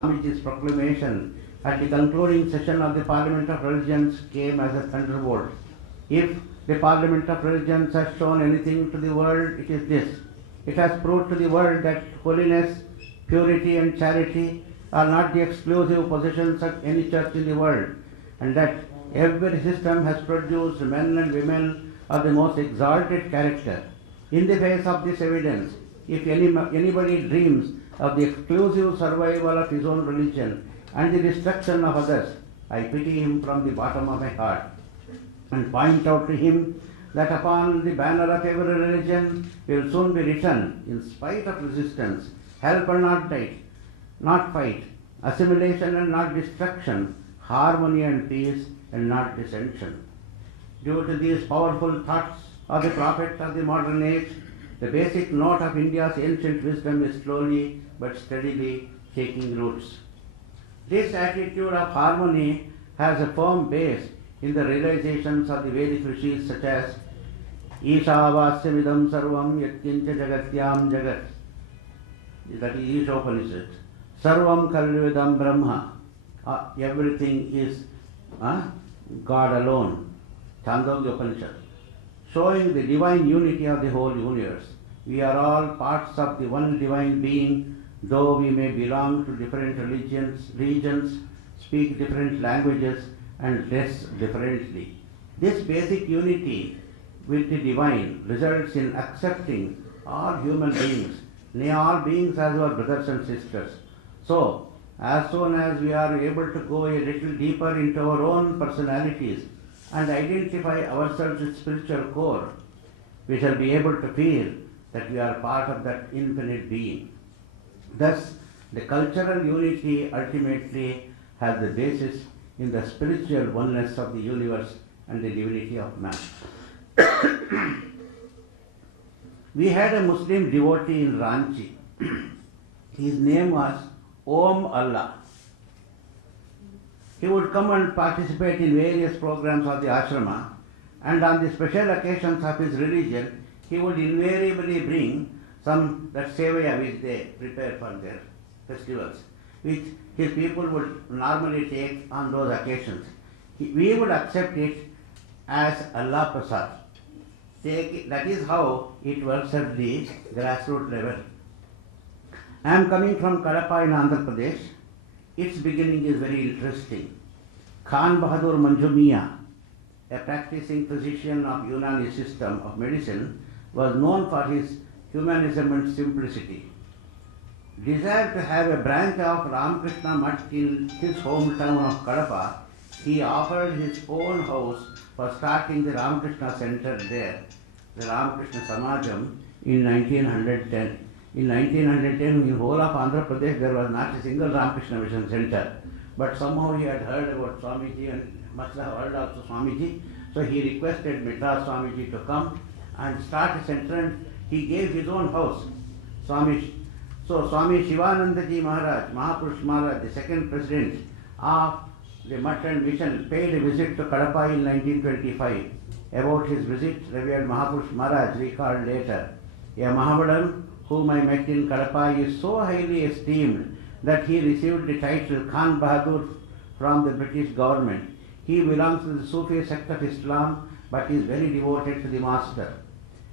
Swamiji's proclamation at the concluding session of the Parliament of Religions came as a thunderbolt. If the Parliament of Religions has shown anything to the world, it is this. It has proved to the world that holiness, purity and charity are not the exclusive possessions of any church in the world, and that every system has produced men and women of the most exalted character. In the face of this evidence, if anybody dreams of the exclusive survival of his own religion and the destruction of others, I pity him from the bottom of my heart and point out to him that upon the banner of every religion will soon be written, in spite of resistance, help and not fight, assimilation and not destruction, harmony and peace and not dissension. Due to these powerful thoughts of the prophet of the modern age, the basic note of India's ancient wisdom is slowly but steadily taking roots. This attitude of harmony has a firm base in the realizations of the Vedic rishis such as Ishavasyamidam sarvam yatkincha jagatyam jagat, that is Ishopanishad. Sarvam kalvidam brahma, everything is God alone, Chandogya Upanishad, showing the divine unity of the whole universe. We are all parts of the one divine being, though we may belong to different regions, speak different languages and dress differently. This basic unity with the divine results in accepting all human beings, nay all beings as our brothers and sisters. So, as soon as we are able to go a little deeper into our own personalities and identify ourselves with spiritual core, we shall be able to feel that we are part of that infinite being. Thus, the cultural unity ultimately has the basis in the spiritual oneness of the universe and the divinity of man. We had a Muslim devotee in Ranchi. His name was Om Allah. He would come and participate in various programs of the ashrama, and on the special occasions of his religion, he would invariably bring some that sevaya which they prepare for their festivals, which his people would normally take on those occasions. We would accept it as Allah Prasad. That is how it works at the grassroots level. I am coming from Kadapa in Andhra Pradesh. Its beginning is very interesting. Khan Bahadur Manjumiya, a practicing physician of Unani system of medicine, was known for his humanism and simplicity. Desired to have a branch of Ramakrishna Mutt in his hometown of Kadapa, he offered his own house for starting the Ramakrishna Center there, the Ramakrishna Samajam, in 1910. In 1910, in the whole of Andhra Pradesh, there was not a single Ramakrishna Mission Center. But somehow he had heard about Swamiji and must have heard also Swamiji. So he requested Mitra Swamiji to come and start a center, and he gave his own house. Swami Shivanandaji Maharaj, Mahapurush Maharaj, the second president of the Mutt and Mission, paid a visit to Kadapa in 1925. About his visit, Revered Mahapurush Maharaj recalled later, a Mahavadan whom I met in Kadapa is so highly esteemed that he received the title Khan Bahadur from the British government. He belongs to the Sufi sect of Islam, but is very devoted to the Master.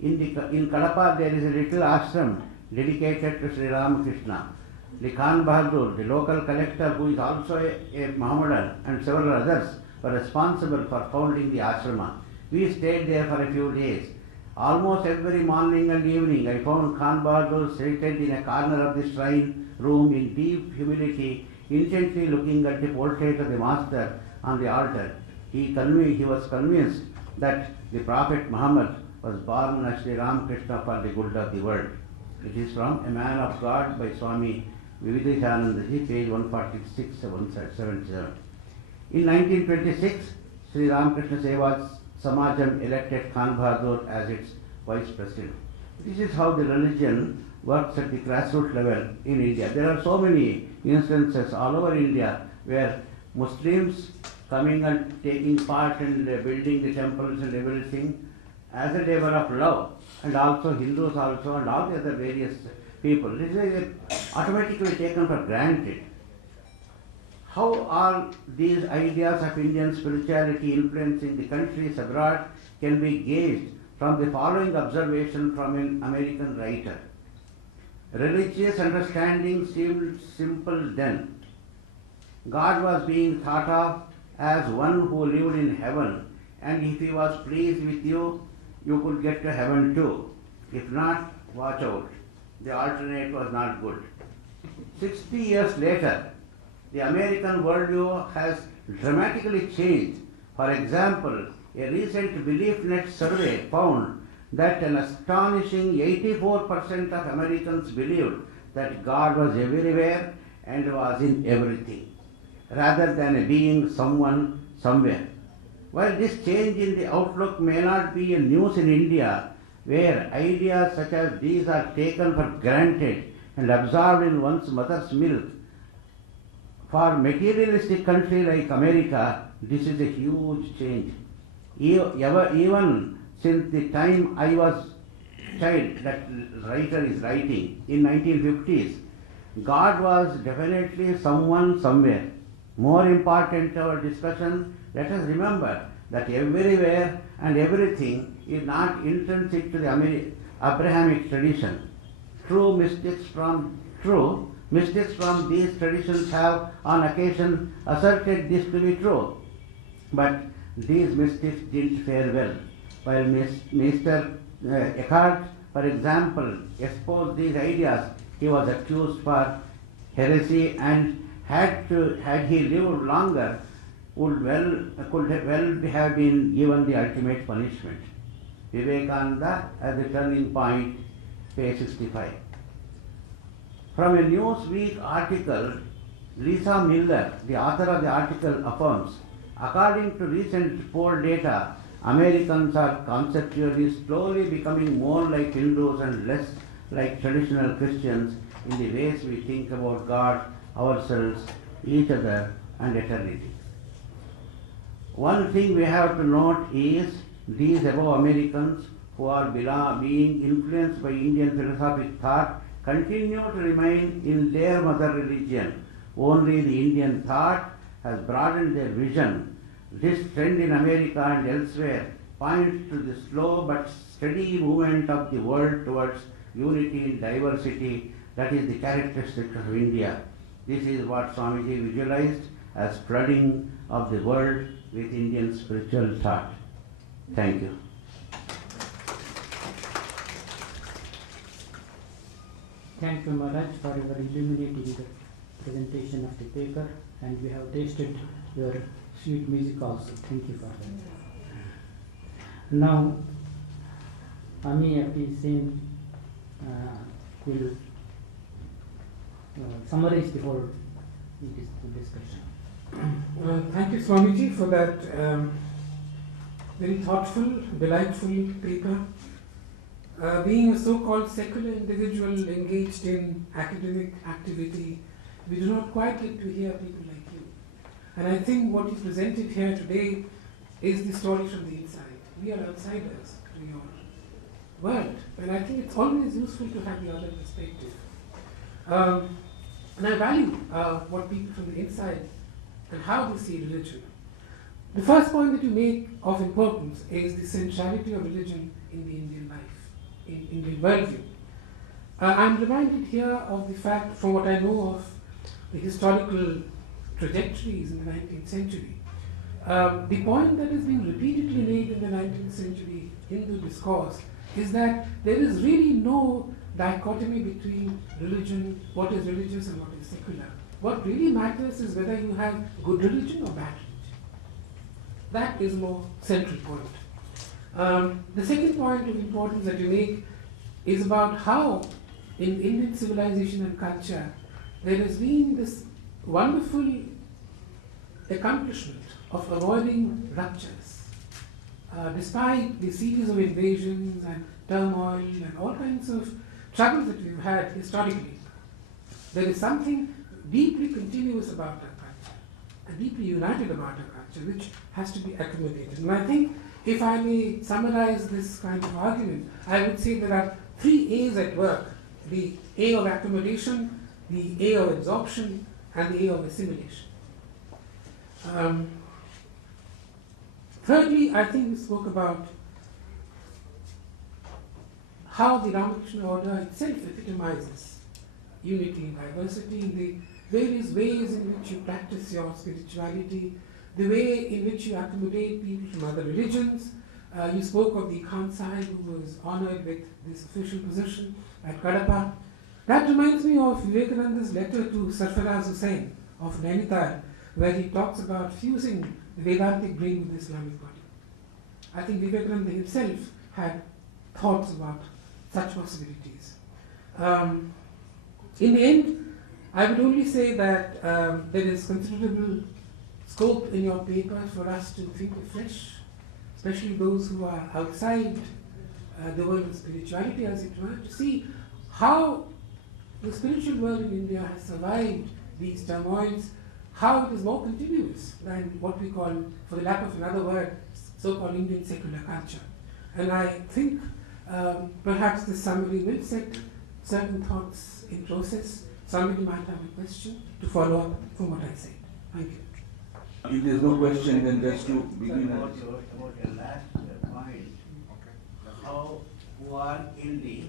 In Kadapa there is a little ashram dedicated to Sri Ramakrishna. The Khan Bahadur, the local collector who is also a Mohammedan, and several others were responsible for founding the ashrama. We stayed there for a few days. Almost every morning and evening I found Khan Bahadur seated in a corner of the shrine room in deep humility, intently looking at the portrait of the Master on the altar. He was convinced that the Prophet Muhammad was born as Sri Ramakrishna for the good of the world. It is from A Man of God by Swami Vivedhanandaji, page 146-177. In 1926, Sri Ramakrishna Seva Samajam elected Khan Bahadur as its vice president. This is how the religion works at the grassroots level in India. There are so many instances all over India where Muslims coming and taking part in building the temples and everything as a labor of love, and also Hindus also and all the other various people. This is automatically taken for granted. how all these ideas of Indian spirituality influencing the countries abroad can be gauged from the following observation from an American writer. Religious understanding seemed simple then. God was being thought of as one who lived in heaven, and if he was pleased with you, you could get to heaven too. If not, watch out. The alternate was not good. 60 years later, the American worldview has dramatically changed. For example, a recent BeliefNet survey found that an astonishing 84% of Americans believed that God was everywhere and was in everything, rather than a being someone somewhere. While this change in the outlook may not be a news in India, where ideas such as these are taken for granted and absorbed in one's mother's milk, for a materialistic country like America, this is a huge change. Even since the time I was child, that writer is writing, in 1950s, God was definitely someone somewhere. More important to our discussion, let us remember that everywhere and everything is not intrinsic to the Abrahamic tradition. Mystics from these traditions have on occasion asserted this to be true, but these mystics didn't fare well. While Mr. Eckhart, for example, espoused these ideas, he was accused for heresy and had he lived longer, could well have been given the ultimate punishment. Vivekananda as the turning point, page 65. From a Newsweek article, Lisa Miller, the author of the article, affirms, according to recent poll data, Americans are conceptually slowly becoming more like Hindus and less like traditional Christians in the ways we think about God, ourselves, each other, and eternity. One thing we have to note is these above Americans who are being influenced by Indian philosophic thought continue to remain in their mother religion. Only the Indian thought has broadened their vision. This trend in America and elsewhere points to the slow but steady movement of the world towards unity in diversity that is the characteristic of India. This is what Swamiji visualized as flooding of the world with Indian spiritual thought. Thank you. Thank you, Maharaj, for your illuminating presentation of the paper, and we have tasted your sweet music also. Thank you for that. Now, Ami Appi Singh will summarize the whole discussion. Thank you, Swamiji, for that very thoughtful, delightful paper. Being a so-called secular individual engaged in academic activity, we do not quite get to hear people like you. And I think what you presented here today is the story from the inside. We are outsiders to your world, and I think it's always useful to have the other perspective. And I value what people from the inside and how they see religion. The first point that you make of importance is the centrality of religion in the Indian life, in Indian worldview. I'm reminded here of the fact, from what I know of the historical trajectories in the 19th century, the point that has been repeatedly made in the 19th century Hindu discourse is that there is really no dichotomy between religion, what is religious and what is secular. What really matters is whether you have good religion or bad religion. That is a more central point. The second point of importance that you make is about how in Indian civilization and culture there has been this wonderful accomplishment of avoiding ruptures. Despite the series of invasions and turmoil and all kinds of troubles that we've had historically, there is something deeply continuous about our culture and deeply united about our culture which has to be accommodated. And I think if I may summarize this kind of argument, I would say there are three A's at work: the A of accommodation, the A of absorption, and the A of assimilation. Thirdly, I think we spoke about how the Ramakrishna order itself epitomizes unity and diversity in the various ways in which you practice your spirituality, the way in which you accommodate people from other religions. You spoke of the Khan Sahib who was honored with this official position at Kadapa. That reminds me of Vivekananda's letter to Sarfaraz Hussain of Nainital, where he talks about fusing the Vedantic brain with the Islamic body. I think Vivekananda himself had thoughts about such possibilities. In the end, I would only say that there is considerable scope in your paper for us to think afresh, especially those who are outside the world of spirituality, as it were, to see how the spiritual world in India has survived these turmoils, how it is more continuous than what we call, for the lack of another word, so-called Indian secular culture. And I think perhaps this summary will set certain thoughts in process. Somebody might have a question to follow up from what I said. Thank you. If there's no question, then just to begin. About your last point, how who are in the,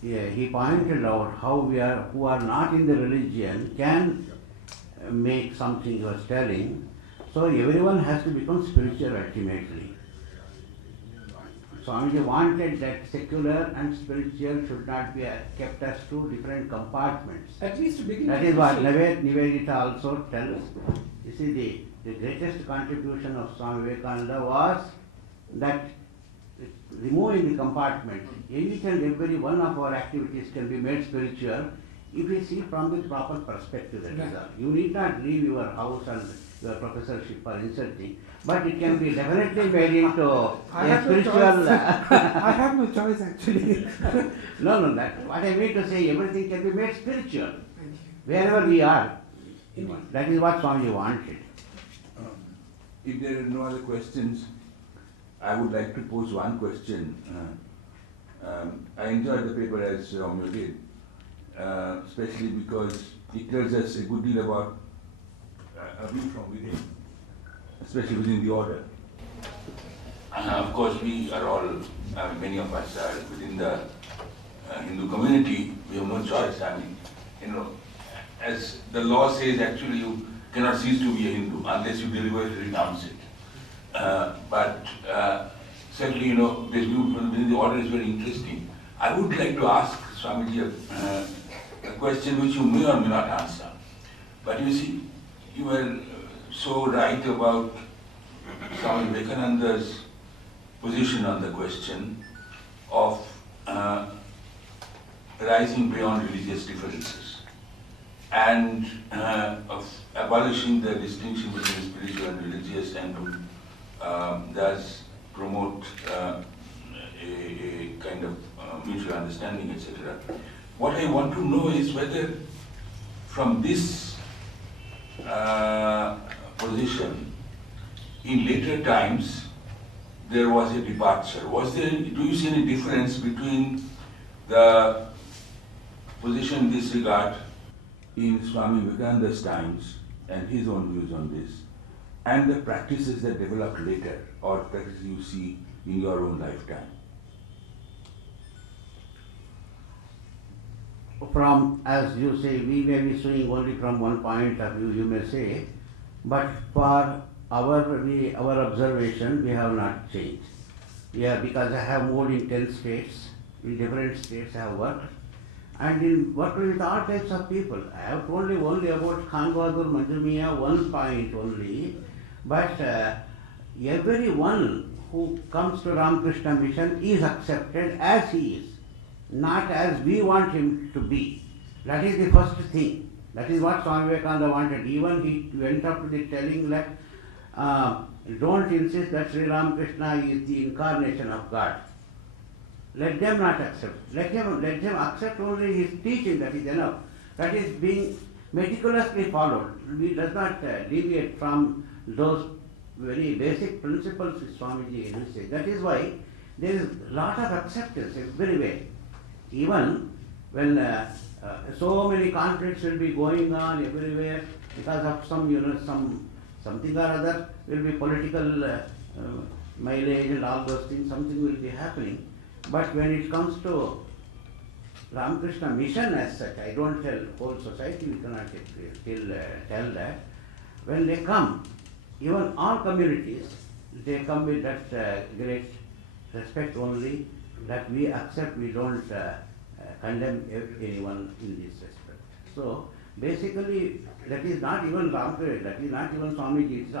he pointed out how we are, who are not in the religion can make something he was telling. So everyone has to become spiritual ultimately. Swamiji wanted that secular and spiritual should not be kept as two different compartments. At least to begin That with, is what Nivedita also tells. You see, the greatest contribution of Swami Vivekananda was that removing the compartment. Each and every one of our activities can be made spiritual if we see from the proper perspective, that is all. You need not leave your house and your professorship or anything, but it can be definitely made into a spiritual. I have no choice actually. No, that what I mean to say, everything can be made spiritual Thank you. wherever we are. Indeed. That is what Swami wanted. If there are no other questions, I would like to pose one question. I enjoyed the paper as Romeo did, especially because it tells us a good deal about a view from within, especially within the order. Of course, we are all, many of us are within the Hindu community. We have no choice. I mean, as the law says, actually you cannot cease to be a Hindu unless you deliberately renounce it. But certainly, this view within the order is very interesting. I would like to ask Swamiji a question which you may or may not answer. But you see, you were so right about Swami Vivekananda's position on the question of rising beyond religious differences and of abolishing the distinction between spiritual and religious, and thus promote a kind of mutual understanding, etc. What I want to know is whether from this position, in later times, there was a departure. Do you see any difference between the position in this regard in Swami Vivekananda's times and his own views on this, and the practices that developed later, or practices you see in your own lifetime? From, as you say, we may be seeing only from one point of view, you may say, but for our observation, we have not changed. Yeah, because I have moved in 10 states, in different states I have worked, and worked with all types of people. I have told you only about Khan Bahadur, Manju Miya, one point only, but everyone who comes to Ramakrishna Mission is accepted as he is, not as we want him to be. That is the first thing. That is what Swami Vivekananda wanted. Even he went up to the telling that don't insist that Sri Ramakrishna is the incarnation of God. Let them not accept. Let them accept only his teaching, that is enough. That is being meticulously followed. We does not deviate from those very basic principles which Swamiji will say. That is why there is a lot of acceptance everywhere. Even when So many conflicts will be going on everywhere because of some, something or other will be political mileage and all those things, something will be happening. But when it comes to Ramakrishna mission as such, I don't tell whole society, we cannot tell that. When they come, even all communities, they come with that great respect only, that we accept, we don't condemn anyone in this respect. So basically, that is not even Ramakrishna, that is not even Swamiji, its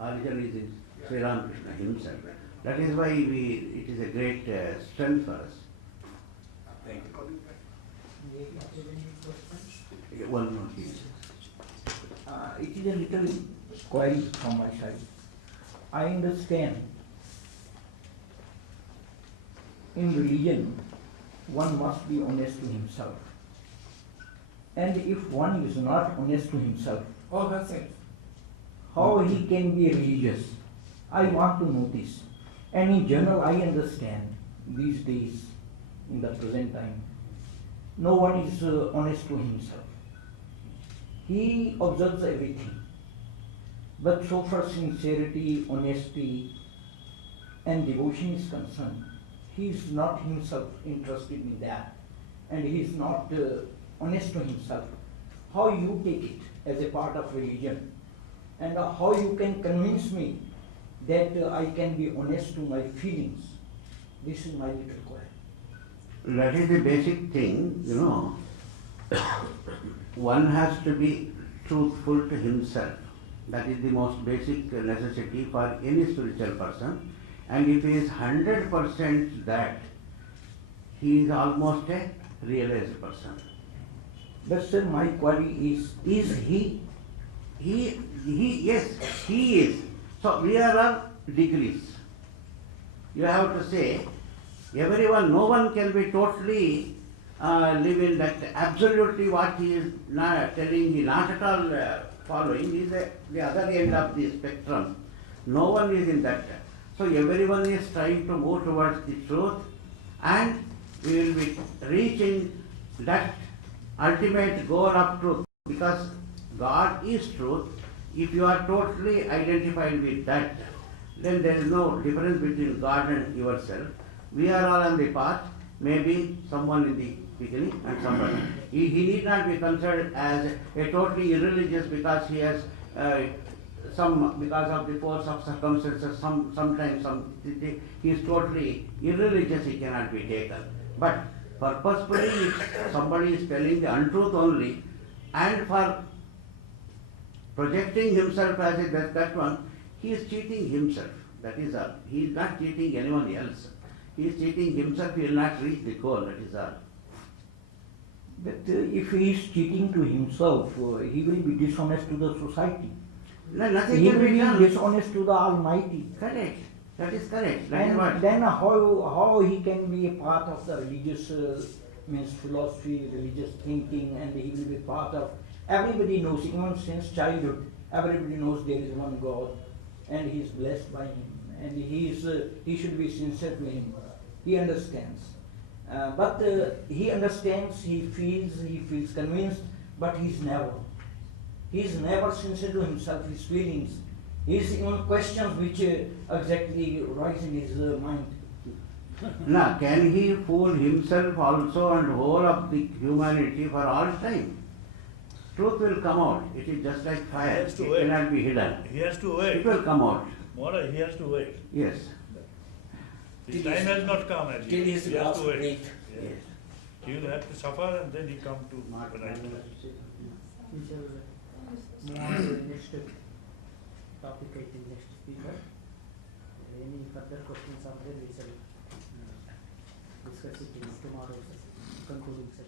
origin is in Sri Ramakrishna himself. That is why it is a great strength for us. Thank you. One more thing. It is a little query from my side. I understand in religion one must be honest to himself. And if one is not honest to himself, Or herself. how he can be religious? I want to know this. And in general, I understand these days, in the present time, no one is honest to himself. He observes everything. But so far sincerity, honesty, and devotion is concerned, he is not himself interested in that. And he is not honest to himself. How you take it as a part of religion? And how you can convince me that I can be honest to my feelings? This is my little query. That is the basic thing, One has to be truthful to himself. That is the most basic necessity for any spiritual person. And if he is 100% that, he is almost a realized person. But sir, my query is he? Yes, he is. So we are all degrees. You have to say, everyone, no one can be totally live in that absolutely what he is not telling, he not at all following, he is the other end of the spectrum. No one is in that. So everyone is trying to move towards the truth, and we will be reaching that ultimate goal of truth, because God is truth. If you are totally identified with that, then there is no difference between God and yourself. We are all on the path, maybe someone in the beginning and somebody. He need not be considered as a totally irreligious because he has because of the force of circumstances, sometimes he is totally irreligious, he cannot be taken. But purposefully, if somebody is telling the untruth only, and for projecting himself as that one, he is cheating himself. That is all. He is not cheating anyone else. He is cheating himself, he will not reach the goal, that is all. But if he is cheating to himself, he will be dishonest to the society. No, nothing He can will be be done. dishonest to the Almighty. Correct. That is correct. That is And what. then how he can be a part of the religious means philosophy, religious thinking, and he will be part of. Everybody knows, even since childhood, everybody knows there is one God, and he is blessed by him, and he should be sincere to him. He understands, but he understands, he feels convinced, but he is never sincere to himself, his feelings. He is even questions which exactly rise in his mind. Now, can he fool himself also and whole of the humanity for all time? Truth will come out. It is just like fire. has to It wait. cannot be hidden. He has to It wait. will come out. Tomorrow he has to wait. Yes. His time has not come as Till yet. his He has last to wait. breath. Yes. He will have to suffer and then he come to the right. We shall move on to the next topic, I think, next speaker. Any further questions are there, we shall discuss it in tomorrow's concluding session.